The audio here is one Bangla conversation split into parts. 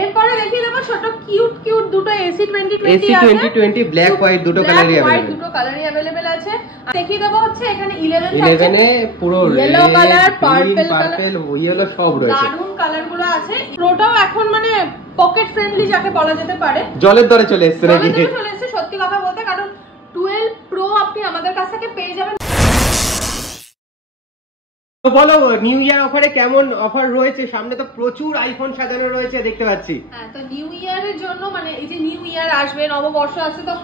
এরপরে দেখিয়ে দেবো ছোট কিউট কিউট দুটো AC20 AC20 ব্ল্যাক হোয়াইট দুটো কালারই अवेलेबल। দুটো কালারই अवेलेबल আছে। দেখিয়ে দেবো হচ্ছে এখানে 11 এ পুরো ইয়েলো কালার, পার্পল ইয়েলো সব রয়েছে। দারুন কালার গুলো আছে। প্রোটাও এখন মানে পকেট ফ্রেন্ডলি যাকে বলা যেতে পারে, জলের দরে চলে এসেছে নাকি? চলে এসেছে সত্যি কথা বলতে, কারণ 12 প্রো আপনি আমাদের কাছ থেকে পেয়ে যাবেন। তো বলো নিউ ইয়ার অফারে কেমন অফার রয়েছে? সামনে তো প্রচুর আইফোন সাজানো রয়েছে দেখতে পাচ্ছি। হ্যাঁ, তো নিউ ইয়ারের জন্য মানে এই যে নিউ ইয়ার আসবে, নববর্ষ আসছে, তো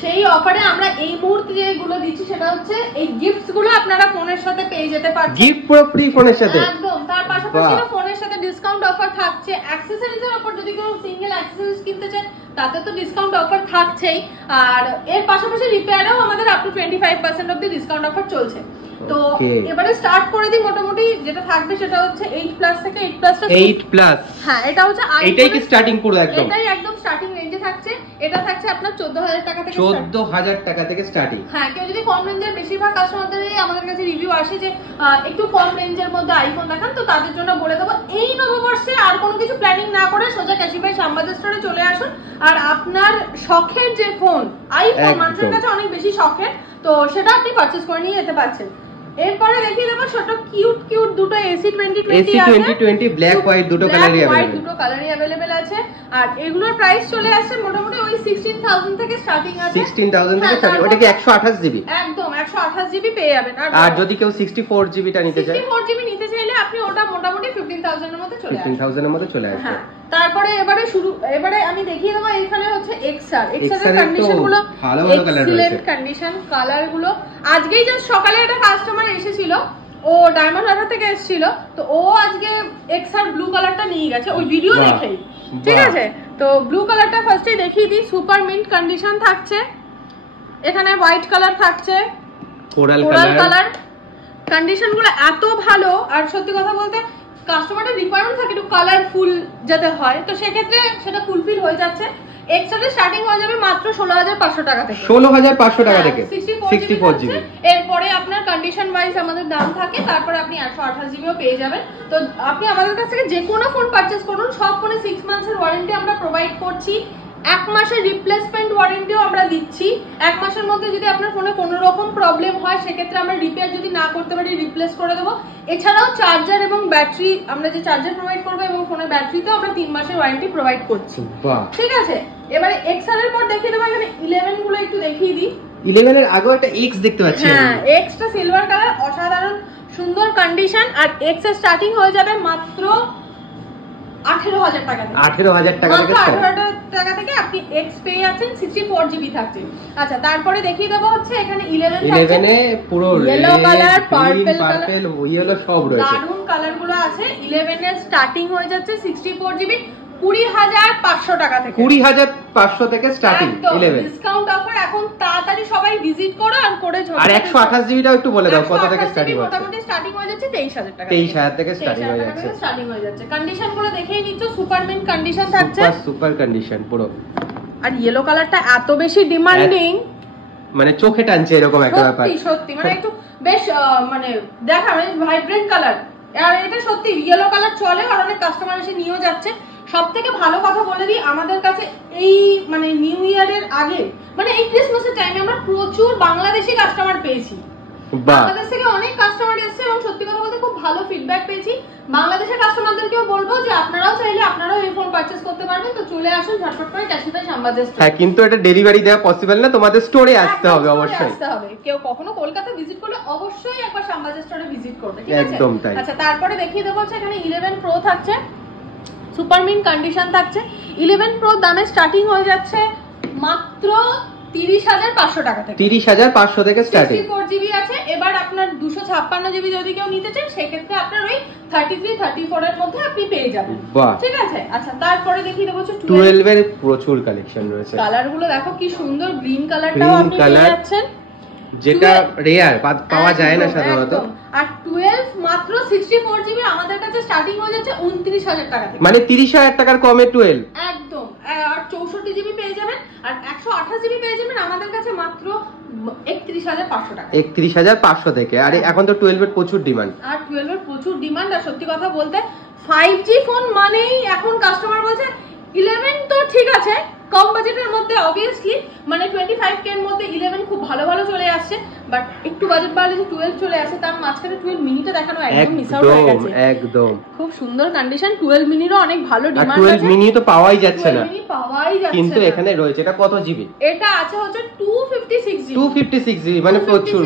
সেই অফারে আমরা এই মুহূর্তে যেগুলো দিচ্ছি সেটা হচ্ছে এই গিফটস গুলো আপনারা ফোনের সাথে পেয়ে যেতে পারবেন। গিফট পুরো ফ্রি ফোনের সাথে একদম। তার পাশাপাশি ফোনের সাথে ডিসকাউন্ট অফার থাকছে। অ্যাকসেসরিজ এর উপর যদি কেউ সিঙ্গেল অ্যাকসেসরিজ কিনতে চান তাতে তো ডিসকাউন্ট অফার থাকছেই, আর এর পাশাপাশি রিপেয়ারেও আমাদের আপ টু 25% অবধি ডিসকাউন্ট অফার চলছে। তো এবারে স্টার্ট করে দিই। মোটামুটি যেটা থাকবে সেটা হচ্ছে 8+ থেকে 8+। হ্যাঁ, এটা হচ্ছে এটাই কি স্টার্টিং পুরো একদম? এটাই একদম স্টার্টিং রেঞ্জে থাকছে। এটা থাকছে আপনার 14000 টাকা থেকে 14000 টাকা থেকে স্টার্টিং। হ্যাঁ, কেউ যদি কম রেঞ্জের, বেশিরভাগ কাস্টমারদেরই আমাদের কাছে রিভিউ আসে যে একটু কম রেঞ্জের মধ্যে আইফোন দেখান, তো তাদের জন্য বলে দেবো এই নববর্ষে আর কোনো কিছু প্ল্যানিং না করে সোজা ক্যাশিফাই শ্যামবাজার স্টোরে চলে আসুন, আর আপনার শখের যে ফোন, আইফোন মানুষের কাছে অনেক বেশি শখের, তো সেটা আপনি পারচেজ করে নিয়ে যেতে পারছেন। এরপরে দেখিয়ে দেবো ছোট কিউট কিউট দুটো AC20 ব্ল্যাক হোয়াইট দুটো কালারই अवेलेबल আছে। আর এগুলোর প্রাইস চলে আসছে মোটামুটি ওই 16000 থেকে স্টার্টিং আছে। 16000 থেকে স্টার্টিং। ওটা কি 128 জিবি? একদম 128 জিবি পেয়ে যাবেন। আর যদি কেউ 64 জিবি টা নিতে চায়, 64 জিবি নিতে চাইলে আপনি ওটা মোটামুটি 15000 এর মধ্যে চলে আসবে। 15000 এর মধ্যে চলে আসবে। তারপরে এবারে আমি দেখিয়ে দেবো এখানে হচ্ছে XR এর কন্ডিশন গুলো ভালো ভালো কালার রয়েছে। এক্সিলেন্ট কন্ডিশন কালার গুলো। আজকেই জাস্ট সকালে একটা কাস্টমার এসেছিল, ও ডায়মন্ড হারবার থেকে এসেছিল, তো ও আজকে XR ব্লু কালারটা নিয়ে গেছে ওই ভিডিও দেখেই। ঠিক আছে, তো ব্লু কালারটা ফার্স্টে দেখিয়ে দিই। সুপার মিন্ট কন্ডিশন থাকছে, এখানে হোয়াইট কালার থাকছে, কোরাল কালার। কন্ডিশন গুলো এত ভালো, আর সত্যি কথা বলতে কাস্টমারের রিকোয়ারমেন্ট থাকে একটু কালারফুল যাতে হয়, তো সেক্ষেত্রে সেটা ফুলফিল হয়ে যাচ্ছে। XR এর স্টার্টিং হয়ে যাবে মাত্র 16500 টাকা থেকে। 16500 টাকা থেকে 64 জিবি। এরপরে আপনার কন্ডিশন ওয়াইজ আমাদের দাম থাকে, তারপরে আপনি 128 জিবিও পেয়ে যাবেন। তো আপনি আমাদের কাছ থেকে যে কোনো ফোন পারচেজ করুন, সব ফোনে 6 মান্থসের ওয়ারেন্টি আমরা প্রোভাইড করছি। 1 মাসের রিপ্লেসমেন্ট ওয়ারেন্টিও আমরা দিচ্ছি। 1 মাসের মধ্যে যদি আপনার ফোনে কোনো রকম প্রবলেম হয় সেক্ষেত্রে আমরা রিপেয়ার যদি না করতে পারি রিপ্লেস করে দেবো। এছাড়াও চার্জার এবং ব্যাটারি, আমরা যে চার্জার প্রোভাইড করবো এবং ফোনের ব্যাটারিতেও আমরা 3 মাসের ওয়ারেন্টি প্রোভাইড করছি। ঠিক আছে, এবারে XR এর পর দেখিয়ে দেবো। এখানে 11 গুলো একটু দেখিয়ে দিই। 11 এর আগেও একটা X দেখতে পাচ্ছি। হ্যাঁ, X টা সিলভার কালার, অসাধারণ সুন্দর কন্ডিশন। আর X এর স্টার্টিং হয়ে যাবে মাত্র 18000 টাকা থেকে। 18000 টাকা থেকে 18000 টাকা থেকে আপনি X পেয়ে যাচ্ছেন, 64 জিবি থাকছে। আচ্ছা, তারপরে দেখিয়ে দেবো হচ্ছে এখানে 11 এ পুরো ইয়েলো কালার, পার্পল ইয়েলো সব রয়েছে। দারুন কালার গুলো আছে। 11 এর স্টার্টিং হয়ে যাচ্ছে 64 জিবি 20500 টাকা থেকে। 20500 থেকে স্টার্টিং 11। ডিসকাউন্ট অফার এখন তাড়াতাড়ি সবাই ভিজিট করো আর করে ঝড়। আর 128 জিবিটাও একটু বলে দাও কত থেকে স্টার্টিং হচ্ছে? মোটামুটি স্টার্টিং হয়ে যাচ্ছে 23000 টাকা। 23000 থেকে স্টার্টিং হয়ে যাচ্ছে। স্টার্টিং হয়ে যাচ্ছে। কন্ডিশন গুলো দেখেই নিচ্ছ, সুপার মিন্ট কন্ডিশন থাকছে। সুপার কন্ডিশন পুরো। আর ইয়েলো কালারটা এত বেশি ডিমান্ডিং, মানে চোখে টানছে এরকম একটা ব্যাপার। সত্যি মানে একটু বেশ মানে দেখা মানে ভাইব্রেন্ট কালার। আর এটা সত্যি ইয়েলো কালার চলে, আর অনেক কাস্টমার এসে নিয়েও যাচ্ছে। সবথেকে ভালো কথা বলে দিই, আমাদের কাছে এই মানে নিউ ইয়ারের আগে মানে এই ক্রিসমাসের টাইমে আমরা প্রচুর বাংলাদেশি কাস্টমার পেয়েছি। বাংলাদেশ থেকে অনেক কাস্টমার এসেছে এবং সত্যি কথা বলতে খুব ভালো ফিডব্যাক পেয়েছি। বাংলাদেশের কাস্টমারদেরকেও বলবো যে আপনারাও চাইলে আপনারাও এই ফোন পারচেজ করতে পারবেন, তো চলে আসুন ঝটপট করে ক্যাশিফাই শ্যামবাজার স্টোরে। হ্যাঁ, কিন্তু এটা ডেলিভারি দেওয়া পসিবল না, তোমাদের স্টোরে আসতে হবে অবশ্যই। আসতে হবে। কেউ কখনো কলকাতা ভিজিট করলে অবশ্যই একবার শ্যামবাজার স্টোরে ভিজিট করবে, ঠিক আছে? একদম তাই। আচ্ছা, তারপরে দেখিয়ে দেবো হচ্ছে এখানে 11 প্রো থাকছে, সুপার মিন্ট কন্ডিশন থাকছে। 11 প্রো দামে স্টার্টিং হয়ে যাচ্ছে মাত্র 30500 টাকা থেকে। 30500 থেকে স্টার্টিং। 64 জিবি আছে। এবার আপনার 256 জিবি যদি কেউ নিতে চান সেক্ষেত্রে আপনার ওই 33 34 এর মধ্যে আপনি পেয়ে যাবেন। ঠিক আছে। আচ্ছা, তারপরে দেখিয়ে দেবো 12 এর প্রচুর কালেকশন রয়েছে। কালারগুলো দেখো কি সুন্দর, গ্রিন কালারটাও আপনি পেয়ে যাচ্ছেন, যেটা রেয়ার পাওয়া যায় না সাধারণত। আর 12 মাত্র 64 জিবি আমাদের কাছে স্টার্টিং হয়ে যাচ্ছে 29000 টাকা থেকে। মানে 30000 টাকার কমে 12 একদম। আর 64 জিবি পেয়ে যাবেন, আর 128 জিবি পেয়ে যাবেন আমাদের কাছে মাত্র 31500 টাকা। 31500 থেকে। আর এখন তো 12 এর প্রচুর ডিমান্ড। আর 12 এর প্রচুর ডিমান্ড। আর সত্যি কথা বলতে 5G ফোন মানেই এখন কাস্টমার বলছে ঠিক আছে, কম বাজেটের মধ্যে অবভিয়াসলি মানে 25K এর মধ্যে 11 খুব ভালো ভালো চলে আসছে, বাট একটু বাজেট বাড়লে যে 12 চলে আসে, তার মাঝখানে 12 মিনিটা দেখানো একদম মিস আউট হয়ে গেছে। একদম খুব সুন্দর কন্ডিশন, 12 মিনিরও অনেক ভালো ডিমান্ড আছে। 12 মিনি তো পাওয়াই যাচ্ছে না, 12 মিনি পাওয়াই যাচ্ছে কিন্তু না। এখানে রয়েছে এটা কত জিবি? এটা আছে হচ্ছে 256 জিবি। 256 জিবি মানে প্রচুর।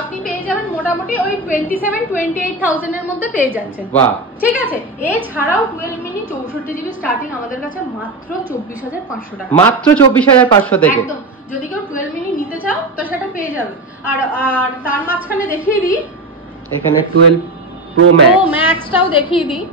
আপনি পেয়ে যাবেন মোটামুটি ওই 27-28,000 এর মধ্যে পেয়ে যাচ্ছেন। বাহ, ঠিক আছে। এছাড়াও 12 মিনি 64 জিবি স্টার্টিং আমাদের কাছে মাত্র 24,500 টাকা, মাত্র 24,500 থেকে। একদম। যদি কেউ 12 মিনি নিতে চাও তো সেটা পেয়ে যাবে। আর আর তার মাঝখানে দেখিয়ে দিই এখানে 12 প্রো ম্যাক্সটাও দেখিয়ে দিই,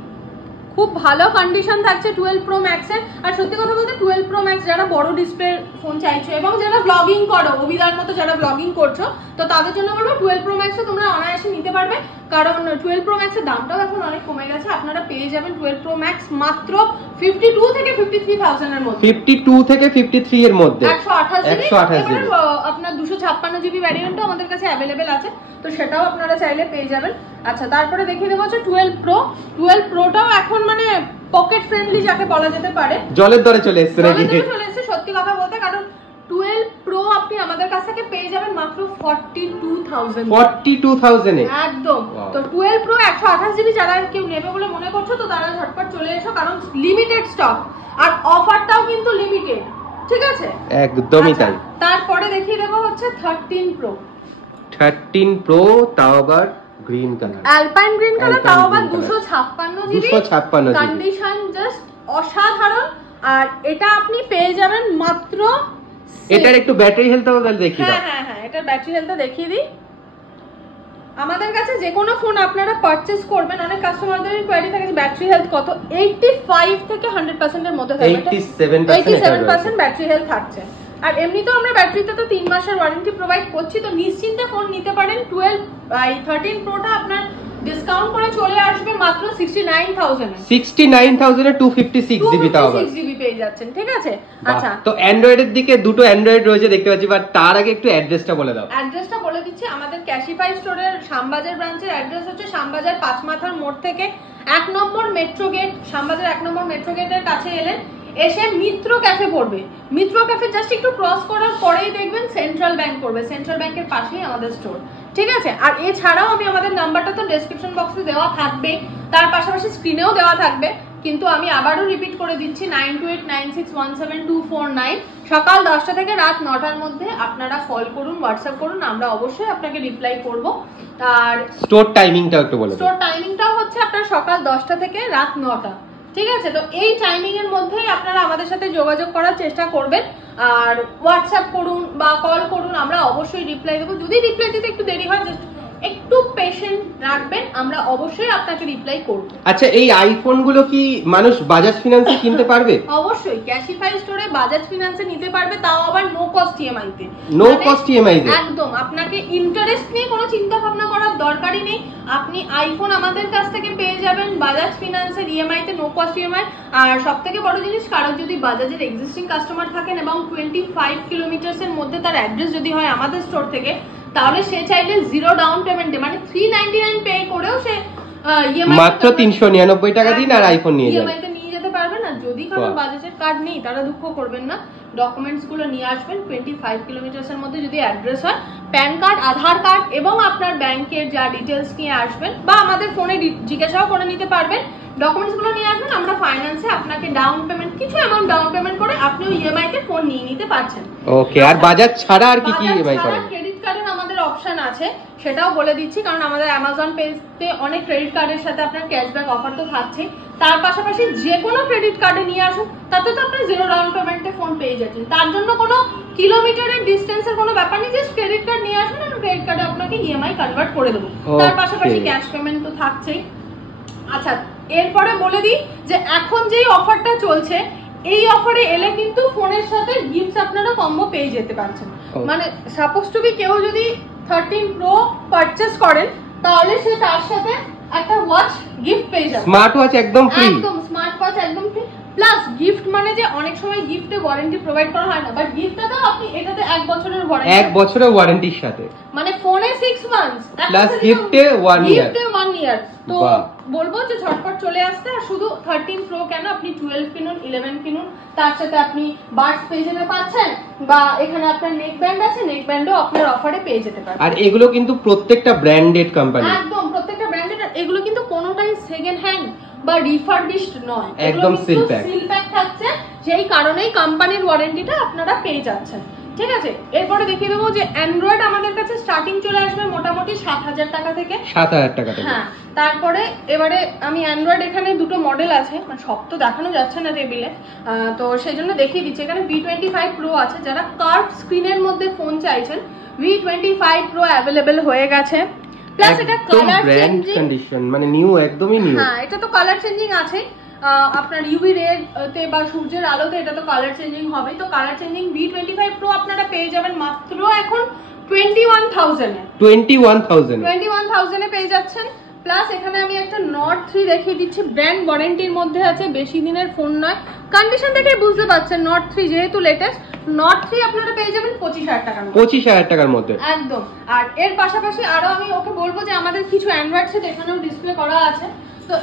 খুব ভালো কন্ডিশন থাকছে 12 প্রো ম্যাক্স এর। আর সত্যি কথা বলতে 12 প্রো ম্যাক্স যারা বড় ডিসপ্লে ফোন চাইছো এবং যারা ব্লগিং করো, অভিদার মতো যারা ব্লগিং করছো, তো তাদের জন্য বলবো 12 প্রো ম্যাক্সও তোমরা অনায়াসে নিতে পারবে, কারণ 12 প্রো ম্যাক্সের দামটাও এখন অনেক কমে গেছে। আপনারা পেয়ে যাবেন 12 প্রো ম্যাক্স মাত্র 52 থেকে 53,000 এর মধ্যে। 52 থেকে 53 এর মধ্যে 128 জিবি। আপনার 256 জিবি ভ্যারিয়েন্টও আমাদের কাছে অ্যাভেলেবেল আছে, তো সেটাও আপনারা চাইলে পেয়ে যাবেন। আচ্ছা, তারপরে দেখিয়ে দেবো হচ্ছে 12 প্রোটাও এখন মানে পকেট ফ্রেন্ডলি যাকে বলা যেতে পারে, জলের দরে চলে এসেছে নাকি? চলে এসেছে সত্যি কথা বলতে, কারণ 12 প্রো আপনি আমাদের কাছ থেকে পেয়ে যাবেন মাত্র 42,000 এ। একদম। তো 12 প্রো 128 জিবি যারা কেউ নেবে বলে মনে করছো, তো তারা ঝটপট চলে এসো, কারণ লিমিটেড স্টক আর অফারটাও কিন্তু লিমিটেড। ঠিক আছে, একদমই তাই। তারপরে দেখিয়ে দেবো হচ্ছে 13 প্রো, তাও আবার green colour, alpine green colour, তাও আবার 256 জিবি। কন্ডিশন জাস্ট অসাধারণ। আর এটা আপনি পেয়ে যাবেন মাত্র, এটার একটু ব্যাটারি হেলথটাও দেখিয়ে দাও। হ্যাঁ, এটার ব্যাটারি হেলথটা দেখিয়ে দিই। আমাদের কাছে যে কোনো ফোন আপনারা পারচেজ করবেন, অনেক কাস্টমারদের কোয়ারি থাকে যে ব্যাটারি হেলথ কত, 85 থেকে 100% এর মধ্যে থাকবে। 87% ব্যাটারি হেলথ থাকছে। আর এমনিতেও আমরা ব্যাটারিতে তো 3 মাসের ওয়ারেন্টি প্রোভাইড করছি, তো নিশ্চিন্তে ফোন নিতে পারেন। 13 প্রোটা আপনার ডিসকাউন্ট করে চলে আসবে মাত্র 69,000 এ। 69,000 এ 256 জিবি তাও আবার 256 জিবি পেয়ে যাচ্ছেন। ঠিক আছে। আচ্ছা, তো অ্যান্ড্রয়েডের দিকে দুটো অ্যান্ড্রয়েড রয়েছে দেখতে পাচ্ছি, বাট তার আগে একটু অ্যাড্রেসটা বলে দাও। অ্যাড্রেসটা বলে দিচ্ছি, আমাদের ক্যাশিফাই স্টোরের শ্যামবাজার ব্রাঞ্চের অ্যাড্রেস হচ্ছে শ্যামবাজার 5 মাথার মোড় থেকে 1 নম্বর মেট্রো গেট, শ্যামবাজার 1 নম্বর মেট্রো গেটের কাছে এলেন, এসে মিত্র ক্যাফে পড়বে। মিত্র ক্যাফে জাস্ট একটু ক্রস করার পরেই দেখবেন সেন্ট্রাল ব্যাংক পড়বে, সেন্ট্রাল ব্যাংকের পাশেই আমাদের স্টোর। ঠিক আছে। আর এছাড়াও আমি আমাদের নাম্বারটা তো ডেসক্রিপশন বক্সে দেওয়া থাকবে, তার পাশাপাশি স্ক্রিনেও দেওয়া থাকবে, কিন্তু আমি আবারও রিপিট করে দিচ্ছি 9289617249। সকাল 10টা থেকে রাত 9টার মধ্যে আপনারা কল করুন, হোয়াটসঅ্যাপ করুন, আমরা অবশ্যই আপনাকে রিপ্লাই করব। আর স্টোর টাইমিংটাও একটু বলে দাও। স্টোর টাইমিংটাও হচ্ছে আপনার সকাল 10টা থেকে রাত 9টা। ঠিক আছে। তো এই টাইমিং এর মধ্যেই আপনারা আমাদের সাথে যোগাযোগ করার চেষ্টা করবেন, আর হোয়াটসঅ্যাপ করুন বা কল করুন, আমরা অবশ্যই রিপ্লাই দেবো। যদি রিপ্লাই দিতে একটু দেরি হয়, জাস্ট একটু পেশেন্ট রাখবেন, আমরা অবশ্যই আপনাকে রিপ্লাই করব। আচ্ছা, এই আইফোন গুলো কি মানুষ বাজাজ ফিনান্সে কিনতে পারবে? অবশ্যই ক্যাশিফাই স্টোরে বাজাজ ফিনান্সে নিতে পারবে, তাও আবার নো কস্ট ইএমআই তে। নো কস্ট ইএমআই তে একদম। আপনাকে ইন্টারেস্ট নিয়ে কোনো চিন্তা ভাবনা করার দরকারই নেই। আপনি আইফোন আমাদের কাছ থেকে পেয়ে যাবেন বাজাজ ফিনান্সের ইএমআই তে, নো কস্ট ইএমআই। আর সবথেকে বড় জিনিস, কারণ যদি বাজাজের এক্সিস্টিং কাস্টমার থাকেন এবং 25 কিলোমিটারস এর মধ্যে তার অ্যাড্রেস যদি হয় আমাদের স্টোর থেকে, তাহলে সে চাইলে 0 ডাউন পেমেন্টে মানে 399 পে করেও সে ইএমআই মাত্র 399 টাকা দিন আর আইফোন নিয়ে যাবেন। ইএমআই তে নিয়ে যেতে পারবেন। না যদি কারো বাজাজের কার্ড নেই, তারা দুঃখ করবেন না, ডকুমেন্টস গুলো নিয়ে আসবেন। 25 কিলোমিটারস এর মধ্যে যদি অ্যাড্রেস হয়, প্যান কার্ড, আধার কার্ড এবং আপনার ব্যাংকের যা ডিটেলস নিয়ে আসবেন, বা আমাদের ফোনে জিজ্ঞাসাও করে নিতে পারবেন। ডকুমেন্টস গুলো নিয়ে আসবেন, আমরা ফাইন্যান্সে আপনাকে ডাউন পেমেন্ট, কিছু অ্যামাউন্ট ডাউন পেমেন্ট করে আপনিও ইএমআই তে ফোন নিয়ে নিতে পারছেন। ওকে। আর বাজাজ ছাড়া আর কি কি ইএমআই করেন? ক্রেডিট কার্ডের আমাদের অপশন আছে, সেটাও বলে দিচ্ছি, কারণ আমাদের অ্যামাজন পেতে অনেক ক্রেডিট কার্ডের সাথে আপনার ক্যাশব্যাক অফার তো থাকছে। তার পাশাপাশি যে কোনো ক্রেডিট কার্ডে নিয়ে আসুন, তাতে তো আপনি 0 ডাউন পেমেন্টে ফোন পেয়ে যাচ্ছেন। তার জন্য কোনো কিলোমিটারের ডিস্টেন্সের কোনো ব্যাপার নেই, জাস্ট ক্রেডিট কার্ড নিয়ে আসুন আর ক্রেডিট কার্ডে আপনাকে ইএমআই কনভার্ট করে দেবো। তার পাশাপাশি ক্যাশ পেমেন্ট তো থাকছেই। আচ্ছা, এরপরে বলে দিই যে এখন যেই অফারটা চলছে, এই অফারে এলে কিন্তু ফোনের সাথে গিফটস আপনারা কম্বো পেয়ে যেতে পারছেন। মানে সাপোজ টু বি কেউ যদি 13 প্রো পারচেজ করেন, তাহলে সে তার সাথে একটা ওয়াচ গিফট পেয়ে যাবে। স্মার্ট ওয়াচ একদম ফ্রি। একদম স্মার্ট ওয়াচ একদম ফ্রি। প্লাস গিফট মানে যে অনেক সময় গিফটে ওয়ারেন্টি প্রোভাইড করা হয় না, বাট গিফটটাও আপনি এটাতে 1 বছরের ওয়ারেন্টি, 1 বছরের ওয়ারেন্টির সাথে, মানে ফোনে 6 মান্থস প্লাস গিফটে 1 ইয়ার, গিফটে 1 ইয়ার। তো বলবো যে ঝটপট চলে আসতে। আর শুধু 13 প্রো কেন, আপনি 12 কিনুন, 11 কিনুন, তার সাথে আপনি বাডস পেয়ে যেতে পাচ্ছেন, বা এখানে আপনার নেক ব্যান্ড আছে, নেক ব্যান্ডও আপনার অফারে পেয়ে যেতে পারেন। আর এগুলো কিন্তু প্রত্যেকটা ব্র্যান্ডেড কোম্পানি, একদম প্রত্যেকটা ব্র্যান্ডেড। এগুলো কিন্তু কোনোটাই সেকেন্ড হ্যান্ড বা রিফারবিশড নয়, একদম সিল প্যাক থাকছে, সেই কারণেই কোম্পানির ওয়ারেন্টিটা আপনারা পেয়ে যাচ্ছেন। ঠিক আছে, এরপরে দেখিয়ে দেবো যে অ্যান্ড্রয়েড আমাদের কাছে স্টার্টিং চলে আসবে মোটামুটি 7,000 টাকা থেকে। 7,000 টাকা থেকে, হ্যাঁ। তারপরে এবারে আমি অ্যান্ড্রয়েড এখানে দুটো মডেল আছে, মানে সব তো দেখানো যাচ্ছে না টেবিলে, তো সেই জন্য দেখিয়ে দিচ্ছি। এখানে V25 Pro আছে, যারা কার্ভ স্ক্রিনের মধ্যে ফোন চাইছেন V25 Pro অ্যাভেলেবেল হয়ে গেছে। প্লাস এটা কালার চেঞ্জিং কন্ডিশন, মানে নিউ, একদমই নিউ। হ্যাঁ, এটা তো কালার চেঞ্জিং আছে, আপনার ইউভি রে তে বা সূর্যের আলোতে এটা তো কালার চেঞ্জিং হবে। তো কালার চেঞ্জিং V25 Pro আপনারা পেয়ে যাবেন মাত্র এখন 21,000 এ, 21,000 এ পেয়ে যাচ্ছেন। প্লাস এখানে আমি একটা Nord 3 দেখিয়ে দিচ্ছি, ব্র্যান্ড ওয়ারেন্টির মধ্যে আছে, বেশি দিনের ফোন নয়, কন্ডিশন থেকে বুঝতে পারছেন Nord 3 যেহেতু লেটেস্ট। Nord 3 আপনারা পেয়ে যাবেন 25,000 টাকার মধ্যে, 25,000 টাকার মধ্যে একদম। আর এর পাশাপাশি আরো আমি ওকে বলবো যে আমাদের কিছু অ্যান্ড্রয়েড সেট এখানেও ডিসপ্লে করা আছে। তো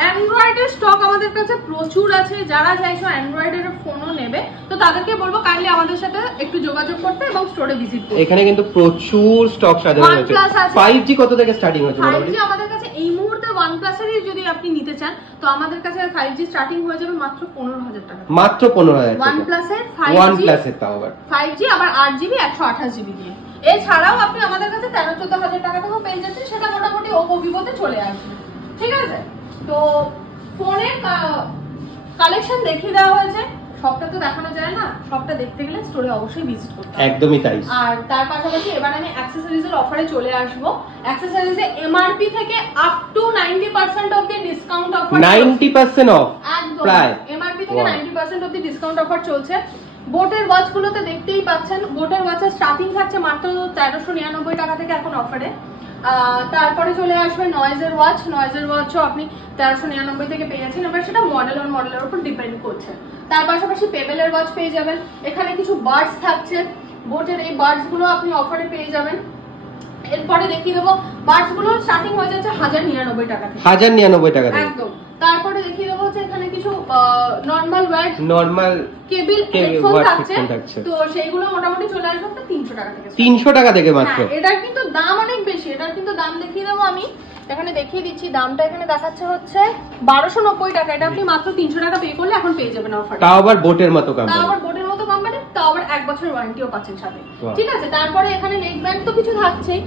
অ্যান্ড্রয়েডের স্টক আমাদের কাছে প্রচুর আছে, যারা চাইছো অ্যান্ড্রয়েডের ফোনও নেবে তো তাদেরকে বলবো কাইন্ডলি আমাদের সাথে একটু যোগাযোগ করতে এবং স্টোরে ভিজিট করতে। এখানে কিন্তু প্রচুর স্টক সাজানো আছে। 5G কত থেকে স্টার্টিং হচ্ছে? 5G আমাদের কাছে এই মুহূর্তে OnePlus এরই যদি আপনি নিতে চান তো আমাদের কাছে 5G স্টার্টিং হয়ে যাবে মাত্র 15,000 টাকা, মাত্র 15,000 টাকা। OnePlus এর 5G, OnePlus এর তাও আবার 5G আবার 8GB 128GB দিয়ে। এছাড়াও আপনি আমাদের কাছে 13-14,000 টাকা থেকেও পেয়ে যাচ্ছেন, সেটা মোটামুটি Oppo Vivoতে চলে আসবে। ঠিক আছে, তো ফোনের কালেকশন দেখিয়ে দেওয়া হয়েছে, সবটা তো দেখানো যায় না, সবটা দেখতে গেলে স্টোরে অবশ্যই ভিজিট করতে হবে। একদমই তাই। আর তার পাশাপাশি এবার আমি অ্যাকসেসরিজের অফারে চলে আসবো। অ্যাকসেসরিজে এমআরপি থেকে up to 90% of the discount offer, 90% of, একদম প্রায় এমআরপি থেকে 90% অফ দি ডিসকাউন্ট অফার চলছে। বোটের ওয়াচগুলোতে দেখতেই পাচ্ছেন, বোটের ওয়াচের স্টার্টিং থাকছে মাত্র 1399 টাকা থেকে এখন অফারে। তারপরে চলে আসবে নয়েজের ওয়াচও আপনি 1399 থেকে পেয়ে যাচ্ছেন, এবার সেটা মডেলের উপর ডিপেন্ড করছে। তার পাশাপাশি পেবেলের ওয়াচ পেয়ে যাবেন। এখানে কিছু বাডস থাকছে, বোটের এই বাডস গুলো আপনি অফারে পেয়ে যাবেন। এরপরে দেখিয়ে দেবো বাডস গুলো স্টার্টিং হয়ে যাচ্ছে 1099 টাকা থেকে, 1099 টাকা থেকে একদম। তারপরে দেখিয়ে দেবো যে এখানে কিছু নরমাল কেবল হেডফোন থাকছে, তো সেইগুলো মোটামুটি চলে আসবে আপনার 300 টাকা থেকে, 300 টাকা থেকে মাত্র। এটার কিন্তু দাম অনেক বেশি, এটার কিন্তু দাম দেখিয়ে দেবো আমি, এখানে দেখিয়ে দিচ্ছি। দামটা এখানে দেখাচ্ছে হচ্ছে 1290 টাকা, এটা আপনি মাত্র 300 টাকা পে করলে এখন পেয়ে যাবেন অফার। তাও আবার বোটের মতো কোম্পানি, তাও আবার 1 বছরের ওয়ারেন্টিও পাচ্ছেন সাথে। ঠিক আছে, তারপরে এখানে নেক ব্যান্ড তো কিছু থাকছেই।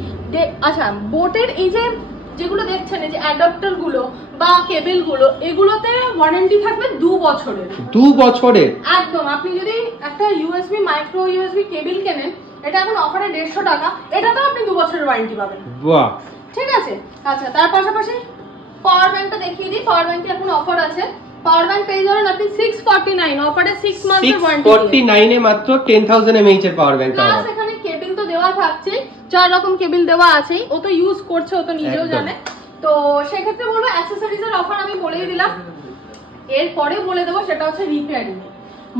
আচ্ছা, বোটের এই যে যেগুলো দেখছেন, এই যে অ্যাডাপ্টার গুলো বা কেবল গুলো, এগুলোতে ওয়ারেন্টি থাকবে 2 বছরের, 2 বছরের একদম। আপনি যদি একটা ইউএসবি মাইক্রো ইউএসবি কেবল কেনেন, এটা এখন অফারে 150 টাকা, এটাতেও আপনি 2 বছরের ওয়ারেন্টি পাবেন। বাহ, ঠিক আছে। আচ্ছা, তার পাশাপাশি পাওয়ার ব্যাংকটা দেখিয়ে দিই। পাওয়ার ব্যাংকে এখন অফার আছে, পাওয়ার ব্যাংক পেয়ে যাবেন আপনি 649 অফারে 6 মান্থের ওয়ারেন্টি, 649 এ মাত্র 10,000 mAh এর পাওয়ার ব্যাংক। প্লাস এখানে কেবল তো দেওয়া থাকছে, 4 রকম কেবল দেওয়া আছে, ও তো ইউজ করছে, ও তো নিজেও জানে। তো সেক্ষেত্রে বলবো অ্যাকসেসরিজের অফার আমি বলেই দিলাম। এরপরে বলে দেবো সেটা হচ্ছে রিপেয়ারিং,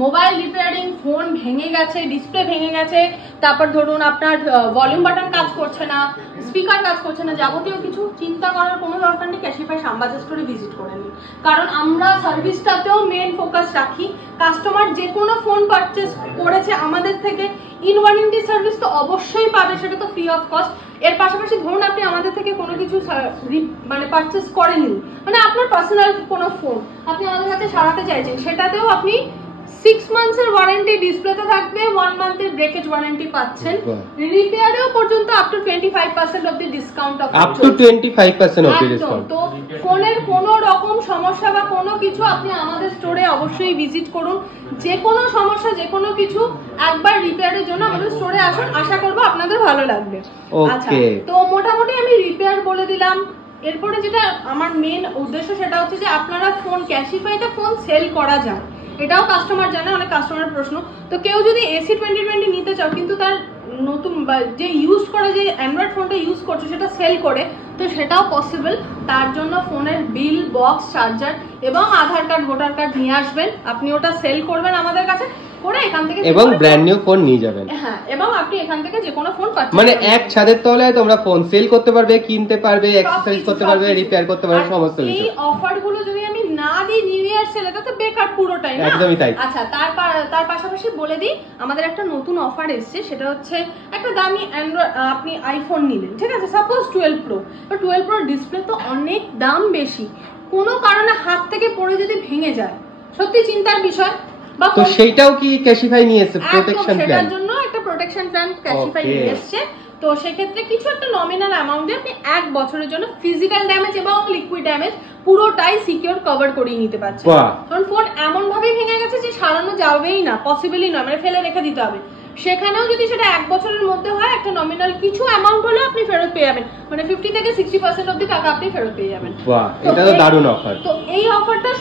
মোবাইল রিপেয়ারিং, ফোন ভেঙে গেছে, ডিসপ্লে ভেঙে গেছে, তারপর ধরুন আপনার ভলিউম বাটন কাজ করছে না, স্পিকার কাজ করছে না, যাবতীয় কিছু চিন্তা করার কোনো দরকার নেই, ক্যাশিফাই শ্যামবাজার স্টোরে ভিজিট করে নিন। কারণ আমরা সার্ভিসটাতেও মেন ফোকাস রাখি। কাস্টমার যে কোনো ফোন পারচেস করেছে আমাদের থেকে, ইন ওয়ারেন্টি সার্ভিস তো অবশ্যই পাবে, সেটা তো ফ্রি অফ কস্ট। এর পাশাপাশি ধরুন আপনি আমাদের থেকে কোনো কিছু মানে পারচেস করেননি, মানে আপনার পার্সোনাল কোনো ফোন আপনি আমাদের কাছে সারাতে চাইছেন, সেটাতেও আপনি 6 মান্থসের ওয়ারেন্টি ডিসপ্লেতে থাকবে, 1 মান্থের ব্রেকেজ ওয়ারেন্টি পাচ্ছেন, রিপেয়ারেও পর্যন্ত up to 25% of the discount offer, up to 25% of the discount. তো ফোনের কোনো রকম সমস্যা বা কোনো কিছু আপনি আমাদের স্টোরে অবশ্যই ভিজিট করুন। যে কোনো সমস্যা, যে কোনো কিছু একবার রিপেয়ারের জন্য আমাদের স্টোরে আসুন, আশা করব আপনাদের ভালো লাগবে। আচ্ছা, তো মোটামুটি আমি রিপেয়ার বলে দিলাম। এরপরে যেটা আমার মেন উদ্দেশ্য সেটা হচ্ছে যে আপনারা ফোন ক্যাশিফাইতে ফোন সেল করা যায়, এটাও কাস্টমার জানে, অনেক কাস্টমার প্রশ্ন। তো কেউ যদি এসি 2020 নিতে চাও কিন্তু তার নতুন বা যে ইউজ করা যে অ্যান্ড্রয়েড ফোনটা ইউজ করছে সেটা সেল করে, তো সেটাও পসিবল। তার জন্য ফোনের বিল, বক্স, চার্জার এবং আধার কার্ড, ভোটার কার্ড নিয়ে আসবেন। আপনি ওটা সেল করবেন আমাদের কাছে, করে এখান থেকে এবং ব্র্যান্ড নিউ ফোন নিয়ে যাবেন। হ্যাঁ, এবং আপনি এখান থেকে যে কোনো ফোন পাচ্ছেন, মানে এক ছাদের তলায় তোমরা ফোন সেল করতে পারবে, কিনতে পারবে, অ্যাক্সেসরিজ করতে পারবে, রিপেয়ার করতে পারবে, সমস্ত কিছু। এই অফারগুলো যদি আমি না দিই নিউ ইয়ার সেলে, তাহলে তো বেকার পুরোটাই না। একদমই তাই। আচ্ছা, তার পাশাপাশি বলে দিই, আমাদের একটা নতুন অফার এসেছে, সেটা হচ্ছে একটা দামি আপনি আইফোন নিলেন, ঠিক আছে, সাপোজ 12 প্রো। তো 12 প্রো ডিসপ্লে তো অনেক দাম বেশি, কোনো কারণে হাত থেকে পড়ে যদি ভেঙে যায়, সত্যি চিন্তার বিষয়। তো সেইটাও কি ক্যাশিফাই নিয়ে এসেছে, প্রোটেকশন প্ল্যান? সেটার জন্য একটা প্রোটেকশন প্ল্যান ক্যাশিফাই নিয়ে এসেছে। তো সেক্ষেত্রে কিছু একটা নমিনাল অ্যামাউন্টে আপনি 1 বছরের জন্য ফিজিক্যাল ড্যামেজ এবং লিকুইড ড্যামেজ পুরোটাই সিকিউর কভার করিয়ে নিতে পারছেন। কারণ ফোন এমন ভাবে ভেঙে গেছে যে সারানো যাবেই না, পসিবলই নয়, মানে ফেলে রেখে দিতে হবে। সেখানেও যদি সেটা 1 বছরের মধ্যে হয়, একটা নমিনাল কিছু অ্যামাউন্ট হলে আপনি ফেরত পেয়ে যাবেন, মানে 50 থেকে 60% অবধি টাকা আপনি ফেরত পেয়ে যাবেন। বাহ, এটা তো দারুণ অফার। তো এই অফারটা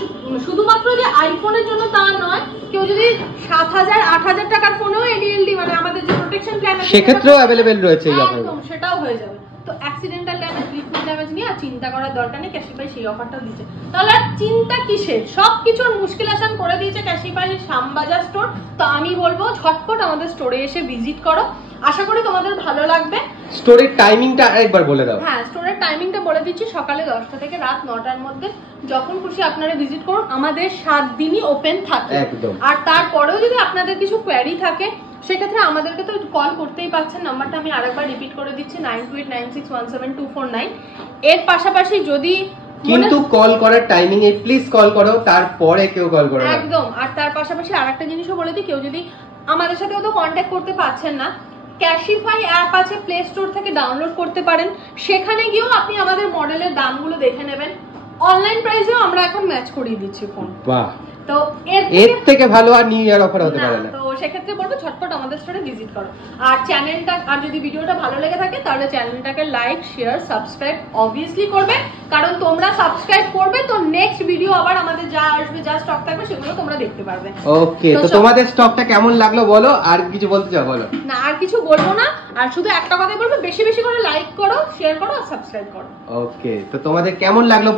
শুধুমাত্র যে আইফোনের জন্য তা নয়, কেউ যদি 7000 8000 টাকার ফোনেও এডিএলডি, মানে আমাদের যে প্রোটেকশন প্ল্যান আছে, সেক্ষেত্রেও अवेलेबल রয়েছে এই অফার। একদম সেটাও হয়ে যাবে। তো অ্যাক্সিডেন্টাল ড্যামেজ, লিকুইড ড্যামেজ নিয়ে আর চিন্তা করার দরকার নেই, ক্যাশিফাই সেই অফারটাও দিচ্ছে। তাহলে আর চিন্তা কিসের, সবকিছুর মুশকিল আসান করে দিয়েছে ক্যাশিফাই শ্যামবাজার স্টোর। তো আমি বলবো ঝটপট আমাদের স্টোরে এসে ভিজিট করো, আশা করি তোমাদের ভালো লাগবে। স্টোরের টাইমিংটা আরেকবার বলে দাও। হ্যাঁ, স্টোরের টাইমিংটা বলে দিচ্ছি, সকালে 10টা থেকে রাত 9টার মধ্যে যখন খুশি আপনারা ভিজিট করুন। আমাদের 7 দিনই ওপেন থাকে একদম। আর তারপরেও যদি আপনাদের কিছু কোয়েরি থাকে, সেক্ষেত্রে আমাদেরকে তো কল করতেই পাচ্ছেন। নাম্বারটা আমি আরেকবার রিপিট করে দিচ্ছি, 9289617249। এর পাশাপাশি যদি কিন্তু কল করার টাইমিং এ প্লিজ কল করো, তারপরে কেউ কল করো না একদম। আর তার পাশাপাশি আরেকটা জিনিসও বলে দিই, কেউ যদি আমাদের সাথে তো কন্ট্যাক্ট করতে পারছেন না, ক্যাশিফাই অ্যাপ আছে, প্লে স্টোর থেকে ডাউনলোড করতে পারেন। সেখানে গিয়েও আপনি আমাদের মডেলের দামগুলো দেখে নেবেন। অনলাইন প্রাইসেও আমরা এখন ম্যাচ করিয়ে দিচ্ছি ফোন। বাহ, তো এর থেকে ভালো আর নিউ ইয়ার অফার হতে পারে না। তো সেক্ষেত্রে বলবো ঝটপট আমাদের স্টোরে ভিজিট করো। আর চ্যানেলটা, আর যদি ভিডিওটা ভালো লেগে থাকে তাহলে চ্যানেলটাকে লাইক, শেয়ার, সাবস্ক্রাইব অবভিয়াসলি করবে, কারণ তোমরা সাবস্ক্রাইব করবে তো নেক্সট ভিডিও আবার আমাদের যা আসবে, যা স্টক থাকবে, সেগুলো তোমরা দেখতে পারবে। ওকে, তো তোমাদের স্টকটা কেমন লাগলো বলো, আর কিছু বলতে চাও বলো? না, আর কিছু বলবো না, আর শুধু একটা কথাই বলবো, বেশি বেশি করে লাইক করো, শেয়ার করো আর সাবস্ক্রাইব করো। ওকে, তো তোমাদের কেমন লাগলো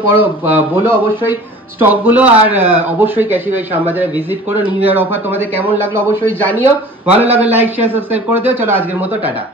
বলো অবশ্যই স্টক গুলো, আর অবশ্যই ক্যাশিফাই শ্যামবাজারে ভিজিট করো। নিউ ইয়ার অফার তোমাদের কেমন লাগলো অবশ্যই জানিও। ভালো লাগলে লাইক, শেয়ার, সাবস্ক্রাইব করে দিও। চলো আজকের মতো টাটা।